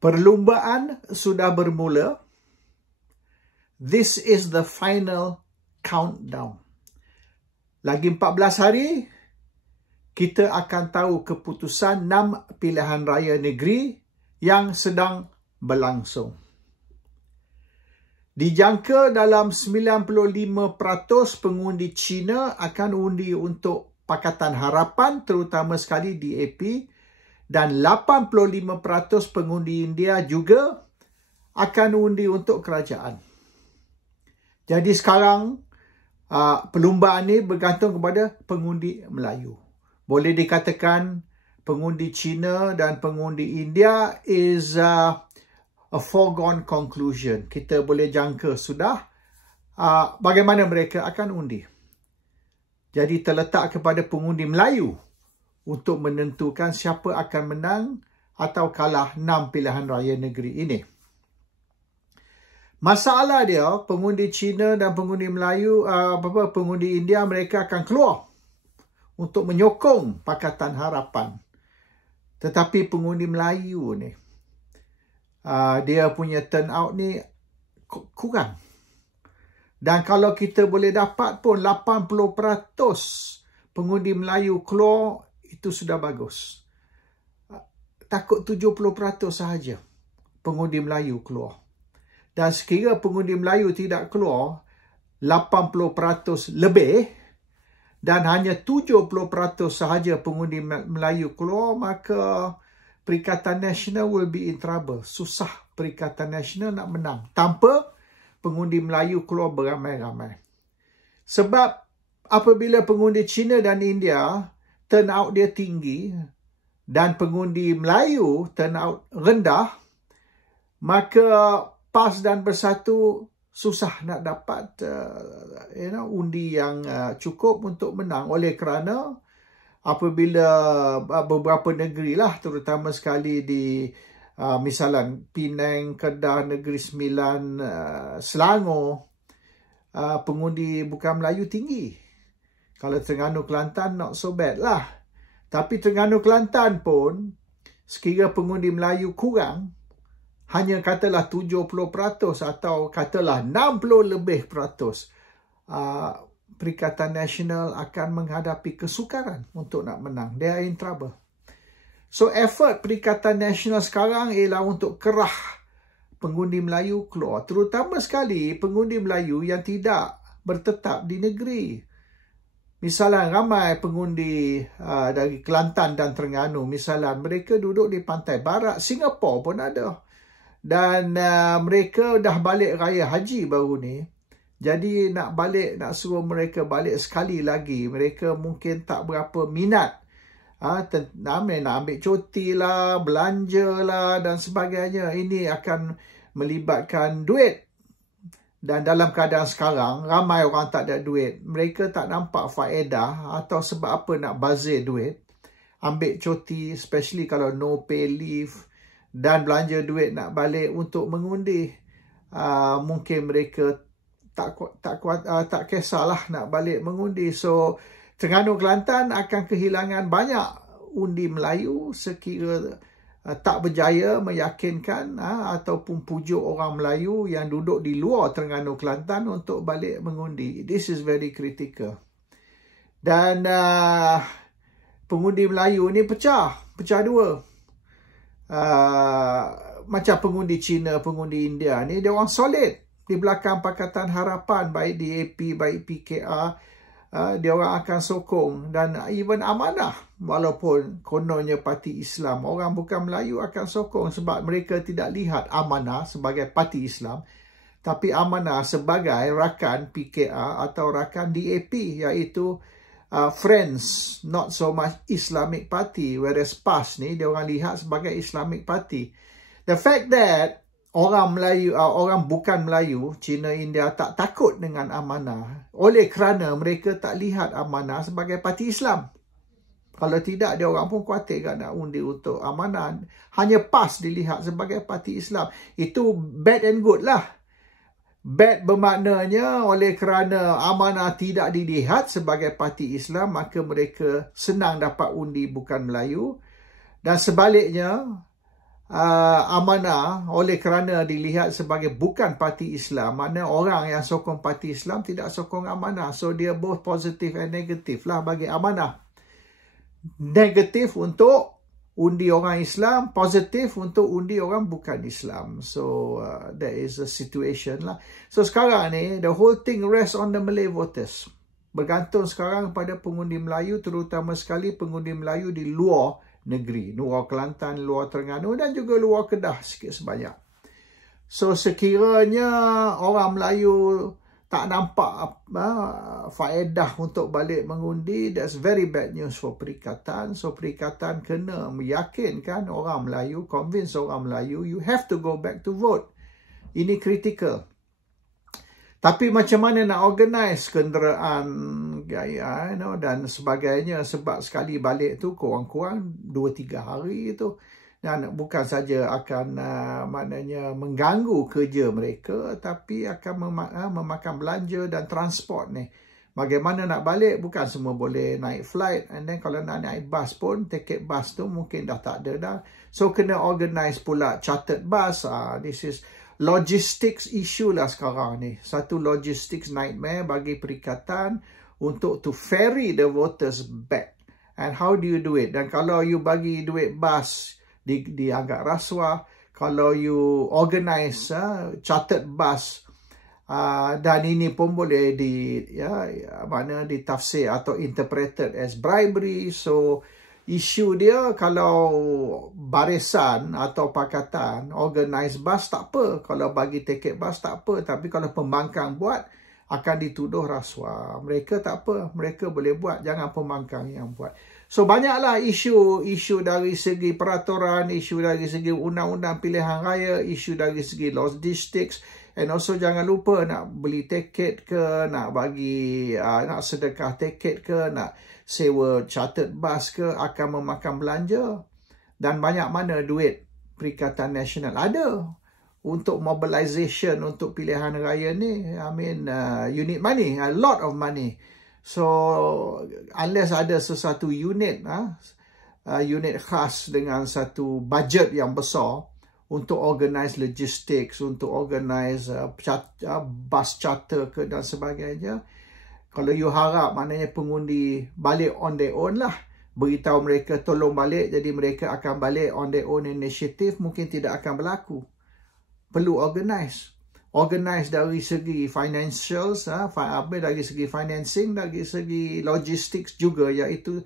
Perlumbaan sudah bermula. This is the final countdown. Lagi 14 hari, kita akan tahu keputusan 6 pilihan raya negeri yang sedang berlangsung. Dijangka dalam 95% pengundi China akan undi untuk Pakatan Harapan, terutama sekali DAP, dan 85% pengundi India juga akan undi untuk kerajaan. Jadi sekarang perlumbaan ini bergantung kepada pengundi Melayu. Boleh dikatakan pengundi China dan pengundi India is a foregone conclusion. Kita boleh jangka sudah bagaimana mereka akan undi. Jadi terletak kepada pengundi Melayu untuk menentukan siapa akan menang atau kalah 6 pilihan raya negeri ini. Masalah dia, pengundi Cina dan pengundi Melayu, pengundi India, mereka akan keluar untuk menyokong Pakatan Harapan. Tetapi pengundi Melayu ni, dia punya turnout ni kurang. Dan kalau kita boleh dapat pun 80% pengundi Melayu keluar, itu sudah bagus. Takut 70% sahaja pengundi Melayu keluar. Dan sekira pengundi Melayu tidak keluar 80% lebih dan hanya 70% sahaja pengundi Melayu keluar, maka Perikatan Nasional will be in trouble. Susah Perikatan Nasional nak menang tanpa pengundi Melayu keluar beramai-ramai. Sebab apabila pengundi China dan India turnout dia tinggi dan pengundi Melayu turnout rendah, maka PAS dan Bersatu susah nak dapat undi yang cukup untuk menang. Oleh kerana apabila beberapa negeri lah, terutama sekali di misalnya Penang, Kedah, Negeri Sembilan, Selangor, pengundi bukan Melayu tinggi. Kalau Terengganu Kelantan, not so bad lah. Tapi Terengganu Kelantan pun, sekira pengundi Melayu kurang, hanya katalah 70% atau katalah 60 lebih peratus, Perikatan Nasional akan menghadapi kesukaran untuk nak menang. They are in trouble. So effort Perikatan Nasional sekarang ialah untuk kerah pengundi Melayu keluar. Terutama sekali pengundi Melayu yang tidak bertetap di negeri. Misalnya ramai pengundi dari Kelantan dan Terengganu, misalnya mereka duduk di pantai barat, Singapura pun ada. Dan mereka dah balik raya haji baru ni. Jadi nak suruh mereka balik sekali lagi, mereka mungkin tak berapa minat. Nak ambil cuti lah, belanja lah dan sebagainya. Ini akan melibatkan duit. Dan dalam keadaan sekarang, ramai orang tak ada duit. Mereka tak nampak faedah atau sebab apa nak bazir duit. Ambil cuti, especially kalau no pay leave. Dan belanja duit nak balik untuk mengundi. Mungkin mereka tak kisahlah nak balik mengundi. So, Terengganu Kelantan akan kehilangan banyak undi Melayu sekira tak berjaya meyakinkan ataupun pujuk orang Melayu yang duduk di luar Terengganu Kelantan untuk balik mengundi. This is very critical. Dan pengundi Melayu ni pecah dua. Macam pengundi Cina, pengundi India ni, dia orang solid di belakang Pakatan Harapan, baik DAP, baik PKR. Dia orang akan sokong, dan even Amanah, walaupun kononnya parti Islam, orang bukan Melayu akan sokong sebab mereka tidak lihat Amanah sebagai parti Islam, tapi Amanah sebagai rakan PKR atau rakan DAP, iaitu Friends, not so much Islamic Party, whereas PAS ni dia orang lihat sebagai Islamic Party. The fact that orang Melayu, orang bukan Melayu, Cina, India tak takut dengan Amanah oleh kerana mereka tak lihat Amanah sebagai parti Islam. Kalau tidak, dia orang pun khawatir kan nak undi untuk Amanah. Hanya PAS dilihat sebagai parti Islam. Itu bad and good lah. Bad bermaknanya oleh kerana Amanah tidak dilihat sebagai parti Islam, maka mereka senang dapat undi bukan Melayu. Dan sebaliknya, amanah oleh kerana dilihat sebagai bukan parti Islam. Mana orang yang sokong parti Islam tidak sokong amanah. So dia both positif and negatif lah bagi amanah. Negatif untuk undi orang Islam, positif untuk undi orang bukan Islam. So that is the situation lah. So sekarang ni the whole thing rests on the Malay voters. Bergantung sekarang pada pengundi Melayu, terutama sekali pengundi Melayu di luar negeri, luar Kelantan, luar Terengganu dan juga luar Kedah sikit sebanyak. So sekiranya orang Melayu tak nampak faedah untuk balik mengundi, that's very bad news for Perikatan. So Perikatan kena meyakinkan orang Melayu, convince orang Melayu, you have to go back to vote. Ini critical. Tapi macam mana nak organize kenderaan dan sebagainya, sebab sekali balik tu kurang-kurang 2-3 hari tu. Dan bukan saja akan maknanya mengganggu kerja mereka, tapi akan memakan belanja dan transport ni. Bagaimana nak balik, bukan semua boleh naik flight. And then kalau nak naik bus pun, tiket bus tu mungkin dah tak ada dah. So kena organize pula chartered bus. This is logistics issue lah sekarang ni. Satu logistics nightmare bagi Perikatan untuk to ferry the voters back. And how do you do it? Dan kalau you bagi duit bus, di agak rasuah. Kalau you organize chartered bus, dan ini pun boleh ditafsir atau interpreted as bribery. So isu dia kalau barisan atau pakatan organize bus tak apa, kalau bagi tiket bus tak apa, tapi kalau pembangkang buat akan dituduh rasuah. Mereka tak apa, mereka boleh buat, jangan pembangkang yang buat. So banyaklah isu dari segi peraturan, isu dari segi undang-undang pilihan raya, isu dari segi logistics, and also jangan lupa nak beli tiket ke, nak bagi nak sedekah tiket ke, nak sewa chartered bus ke, akan memakan belanja. Dan banyak mana duit Perikatan Nasional ada untuk mobilization untuk pilihan raya ni. I mean, you need money, a lot of money. So unless ada sesuatu unit unit khas dengan satu budget yang besar untuk organize logistics, untuk organize bus charter ke dan sebagainya, kalau you harap maknanya pengundi balik on their own lah, beritahu mereka tolong balik, jadi mereka akan balik on their own initiative, mungkin tidak akan berlaku. Perlu organize dari segi financials, dari segi financing, dari segi logistics juga, iaitu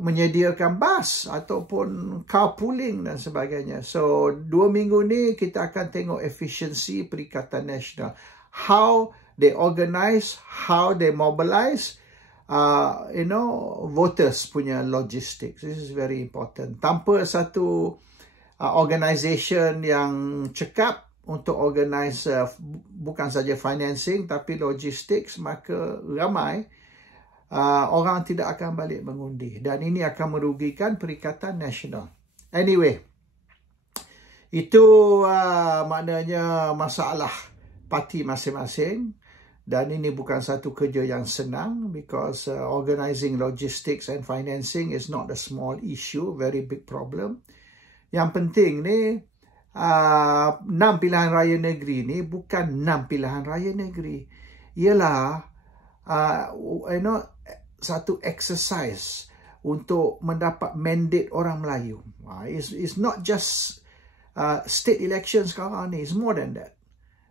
menyediakan bus ataupun carpooling dan sebagainya. So 2 minggu ni kita akan tengok efisiensi Perikatan Nasional, how they organize, how they mobilize voters punya logistics. This is very important. Tanpa satu organisation yang cekap untuk organize bukan saja financing tapi logistics, maka ramai orang tidak akan balik mengundi. Dan ini akan merugikan Perikatan Nasional. Anyway, itu maknanya masalah parti masing-masing. Dan ini bukan satu kerja yang senang, because organizing logistics and financing is not a small issue, very big problem. Yang penting ni, 6 pilihan raya negeri ni bukan 6 pilihan raya negeri. Ialah satu exercise untuk mendapat mandate orang Melayu. It's not just state election sekarang ni, it's more than that.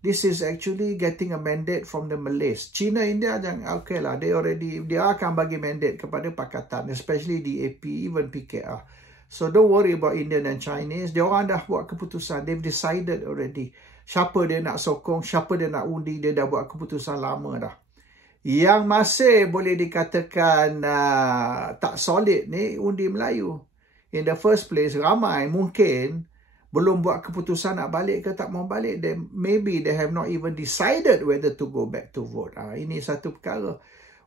This is actually getting a mandate from the Malays. China, India, okay lah, dia akan bagi mandate kepada Pakatan, especially DAP, even PKR. So don't worry about Indian and Chinese. Dia orang dah buat keputusan. They've decided already. Siapa dia nak sokong, siapa dia nak undi, dia dah buat keputusan lama dah. Yang masih boleh dikatakan tak solid ni, undi Melayu. In the first place, ramai mungkin belum buat keputusan nak balik ke tak mau balik. Maybe they have not even decided whether to go back to vote. Ini satu perkara.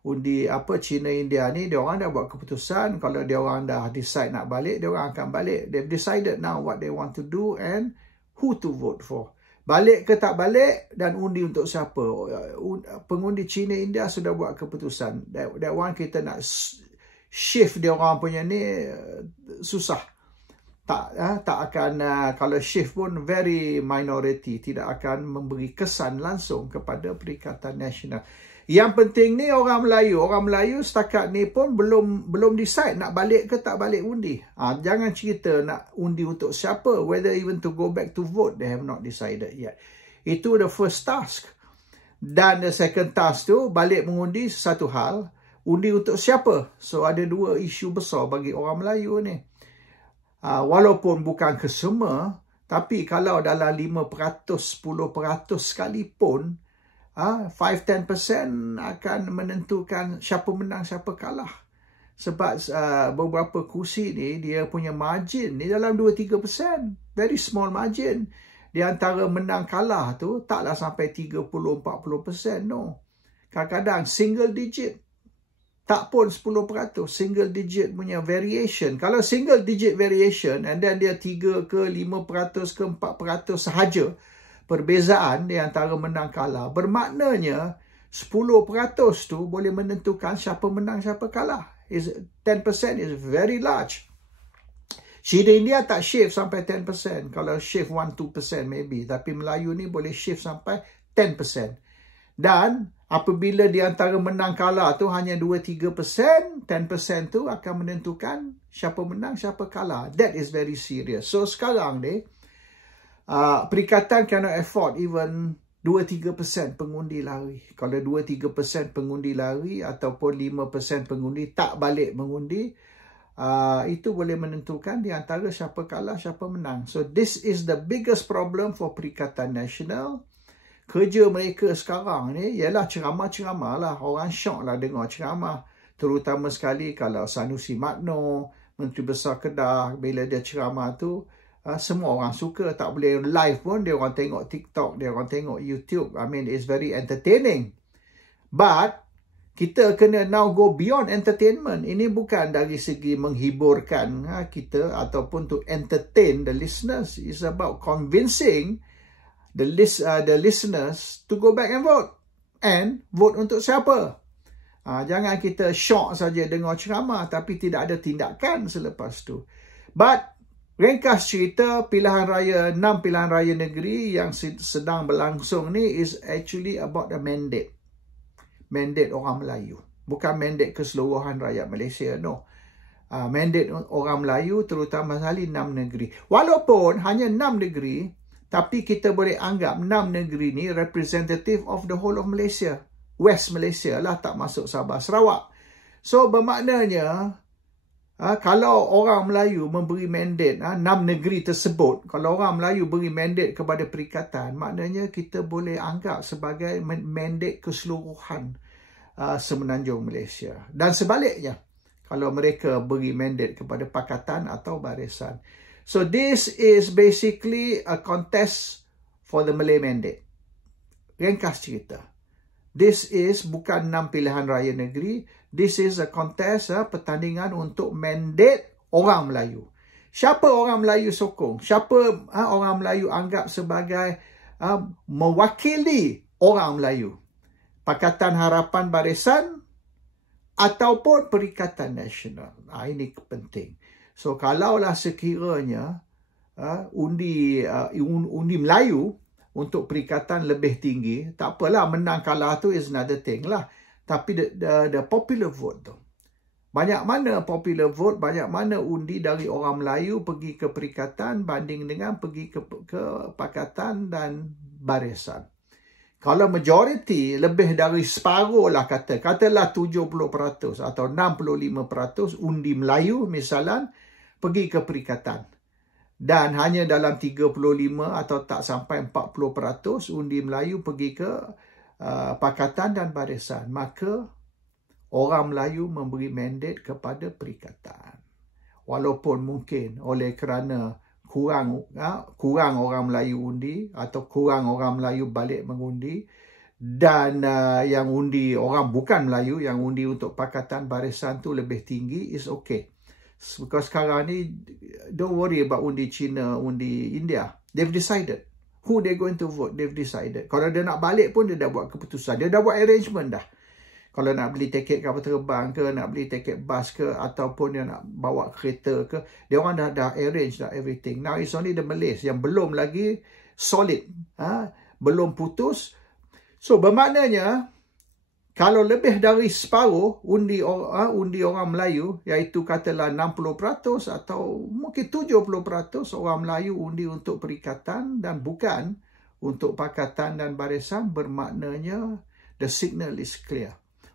Undi China India ni, dia orang dah buat keputusan. Kalau dia orang dah decide nak balik, dia orang akan balik. They've decided now what they want to do and who to vote for. Balik ke tak balik dan undi untuk siapa. Pengundi China India sudah buat keputusan. That one kita nak shift dia orang punya ni susah. tak akan, kalau shift pun very minority, tidak akan memberi kesan langsung kepada Perikatan Nasional. Yang penting ni orang Melayu setakat ni pun belum decide nak balik ke tak balik undi. Jangan cerita nak undi untuk siapa, whether even to go back to vote, they have not decided yet. Itu the first task. Dan the second task tu, balik mengundi satu hal, undi untuk siapa? So ada dua isu besar bagi orang Melayu ni. Walaupun bukan kesemua, tapi kalau dalam 5%, 10% sekalipun, 5-10% akan menentukan siapa menang, siapa kalah. Sebab beberapa kursi ni, dia punya margin ni dalam 2-3%. Very small margin. Di antara menang kalah tu, taklah sampai 30-40%, no. Kadang-kadang single digit. Tak pun 10%, single digit punya variation. Kalau single digit variation, and then dia 3 ke 5% ke 4% sahaja, perbezaan di antara menang kalah, bermaknanya 10% tu boleh menentukan siapa menang, siapa kalah. 10% is very large. Cina India tak shift sampai 10%. Kalau shift 1-2% maybe. Tapi Melayu ni boleh shift sampai 10%. Dan apabila di antara menang kalah tu hanya 2-3%, 10% tu akan menentukan siapa menang, siapa kalah. That is very serious. So sekarang ni, Perikatan cannot afford even 2-3% pengundi lari. Kalau 2-3% pengundi lari ataupun 5% pengundi tak balik mengundi, itu boleh menentukan di antara siapa kalah, siapa menang. So this is the biggest problem for Perikatan Nasional. Kerja mereka sekarang ni ialah ceramah-ceramah lah. Orang syok lah dengar ceramah. Terutama sekali kalau Sanusi Madno, Menteri Besar Kedah, bila dia ceramah tu, semua orang suka. Tak boleh live pun, dia orang tengok TikTok, dia orang tengok YouTube. I mean, it's very entertaining. But kita kena now go beyond entertainment. Ini bukan dari segi menghiburkan kita ataupun to entertain the listeners. It's about convincing the listeners to go back and vote. And vote untuk siapa? Jangan kita shock saja dengar ceramah tapi tidak ada tindakan selepas tu. But ringkas cerita, 6 pilihan raya negeri yang sedang berlangsung ni is actually about the mandate. Mandate orang Melayu. Bukan mandate keseluruhan rakyat Malaysia, no. Mandate orang Melayu terutama sekali 6 negeri. Walaupun hanya 6 negeri, tapi kita boleh anggap 6 negeri ni representative of the whole of Malaysia. West Malaysia lah, tak masuk Sabah, Sarawak. So bermaknanya, kalau orang Melayu memberi mandate 6 negeri tersebut, kalau orang Melayu beri mandate kepada Perikatan, maknanya kita boleh anggap sebagai mandate keseluruhan Semenanjung Malaysia. Dan sebaliknya, kalau mereka beri mandate kepada Pakatan atau Barisan. So this is basically a contest for the Malay mandate. Ringkas cerita. This is bukan 6 pilihan raya negeri. This is a contest, pertandingan untuk mandate orang Melayu. Siapa orang Melayu sokong? Siapa orang Melayu anggap sebagai mewakili orang Melayu? Pakatan Harapan Barisan ataupun Perikatan Nasional. Ini penting. So kalaulah sekiranya undi Melayu untuk Perikatan lebih tinggi, tak apalah, menang kalah tu is another thing lah. Tapi the popular vote tu, banyak mana popular vote, banyak mana undi dari orang Melayu pergi ke Perikatan banding dengan pergi ke Pakatan dan Barisan. Kalau majority, lebih dari separuh lah katalah 70% atau 65% undi Melayu misalnya pergi ke Perikatan. Dan hanya dalam 35 atau tak sampai 40% undi Melayu pergi ke Pakatan dan Barisan. Maka orang Melayu memberi mandate kepada Perikatan. Walaupun mungkin oleh kerana kurang orang Melayu undi atau kurang orang Melayu balik mengundi, dan yang undi orang bukan Melayu, yang undi untuk Pakatan Barisan tu lebih tinggi, is okay. Because sekarang ni, don't worry about undi China, undi India. They've decided who they're going to vote. They've decided. Kalau dia nak balik pun dia dah buat keputusan. Dia dah buat arrangement dah. Kalau nak beli tiket kapal terbang ke, nak beli tiket bas ke, ataupun dia nak bawa kereta ke, dia orang dah arrange dah everything. Now it's only the Malays yang belum lagi solid, belum putus. So bermaknanya kalau lebih dari separuh undi orang Melayu, iaitu katalah 60% atau mungkin 70% orang Melayu undi untuk perikatan dan bukan untuk Pakatan dan Barisan, bermaknanya the signal is clear.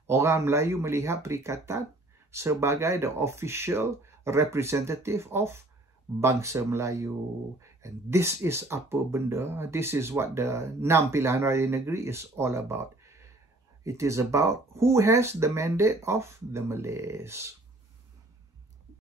Orang Melayu melihat perikatan sebagai the official representative of bangsa Melayu. And this is apa benda, this is what the 6 pilihan raya negeri is all about. It is about who has the mandate of the Malays.